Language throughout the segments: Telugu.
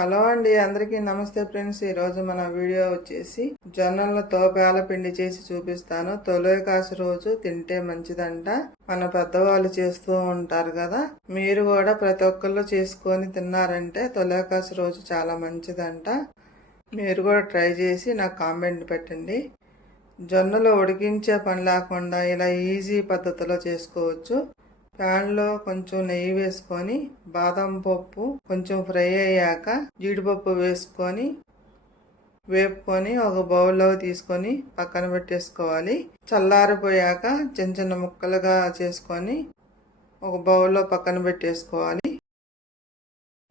హలో అండి, అందరికీ నమస్తే ఫ్రెండ్స్. ఈరోజు మన వీడియో వచ్చేసి జొన్నలతో పేల పిండి చేసి చూపిస్తాను. తొలికాసు రోజు తింటే మంచిదంట. మన పెద్దవాళ్ళు చేస్తూ ఉంటారు కదా, మీరు కూడా ప్రతి ఒక్కళ్ళు చేసుకొని తిన్నారంటే తొలికాసు రోజు చాలా మంచిదంట. మీరు కూడా ట్రై చేసి నాకు కామెంట్ పెట్టండి. జొన్నలు ఉడికించే పని లేకుండా ఇలా ఈజీ పద్ధతిలో చేసుకోవచ్చు. ప్యాన్లో కొంచెం నెయ్యి వేసుకొని బాదం పప్పు కొంచెం ఫ్రై అయ్యాక జీడిపప్పు వేసుకొని వేపుకొని ఒక బౌల్లో తీసుకొని పక్కన పెట్టేసుకోవాలి. చల్లారిపోయాక చిన్న చిన్న ముక్కలుగా చేసుకొని ఒక బౌల్లో పక్కన పెట్టేసుకోవాలి.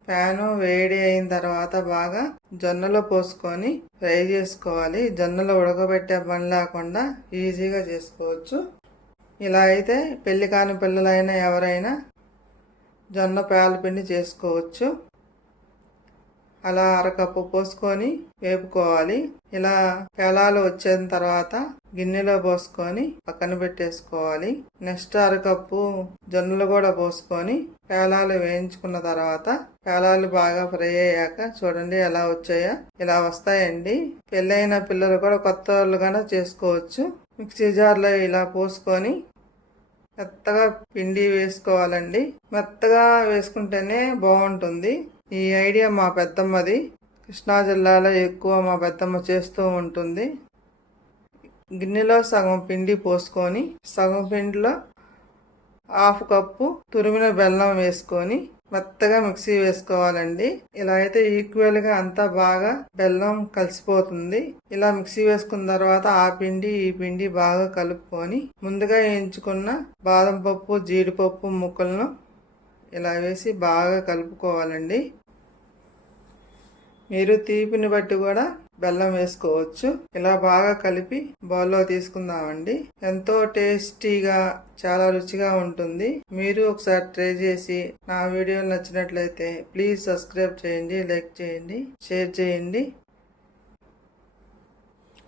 ప్యాను వేడి అయిన తర్వాత బాగా జొన్నలు పోసుకొని ఫ్రై చేసుకోవాలి. జొన్నలు ఉడకబెట్టే పని లేకుండా ఈజీగా చేసుకోవచ్చు. ఇలా అయితే పెళ్లి కాని పిల్లలైనా ఎవరైనా జొన్న పేల పిండి చేసుకోవచ్చు. అలా అరకప్పు పోసుకొని వేపుకోవాలి. ఇలా పేలాలు వచ్చిన తర్వాత గిన్నెలో పోసుకొని పక్కన పెట్టేసుకోవాలి. నెక్స్ట్ అరకప్పు జొన్నలు కూడా పోసుకొని పేలాలు వేయించుకున్న తర్వాత పేలాలు బాగా ఫ్రై అయ్యాక చూడండి ఎలా వచ్చాయో. ఇలా వస్తాయండి. పెళ్ళైన పిల్లలు కూడా కొత్త వాళ్ళుగానే చేసుకోవచ్చు. మిక్సీ జార్లో ఇలా పోసుకొని మెత్తగా పిండి వేసుకోవాలండి. మెత్తగా వేసుకుంటేనే బాగుంటుంది. ఈ ఐడియా మా పెద్దమ్మది. కృష్ణా జిల్లాలో ఎక్కువ మా పెద్దమ్మ చేస్తూ ఉంటుంది. గిన్నెలో సగం పిండి పోసుకొని సగం పిండిలో హాఫ్ కప్పు తురిమిన బెల్లం వేసుకొని మెత్తగా మిక్సీ వేసుకోవాలండి. ఇలా అయితే ఈక్వల్గా అంతా బాగా బెల్లం కలిసిపోతుంది. ఇలా మిక్సీ వేసుకున్న తర్వాత ఆ పిండి ఈ పిండి బాగా కలుపుకొని ముందుగా వేయించుకున్న బాదం పప్పు జీడిపప్పు ముక్కలను ఇలా వేసి బాగా కలుపుకోవాలండి. మీరు తీపిని బట్టి కూడా బెల్లం వేసుకోవచ్చు. ఇలా బాగా కలిపి బౌల్లో తీసుకుందామండి. ఎంతో టేస్టీగా చాలా రుచిగా ఉంటుంది. మీరు ఒకసారి ట్రై చేసి నా వీడియో నచ్చినట్లయితే ప్లీజ్ సబ్స్క్రైబ్ చేయండి, లైక్ చేయండి, షేర్ చేయండి.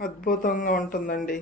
అద్భుతంగా ఉంటుందండి.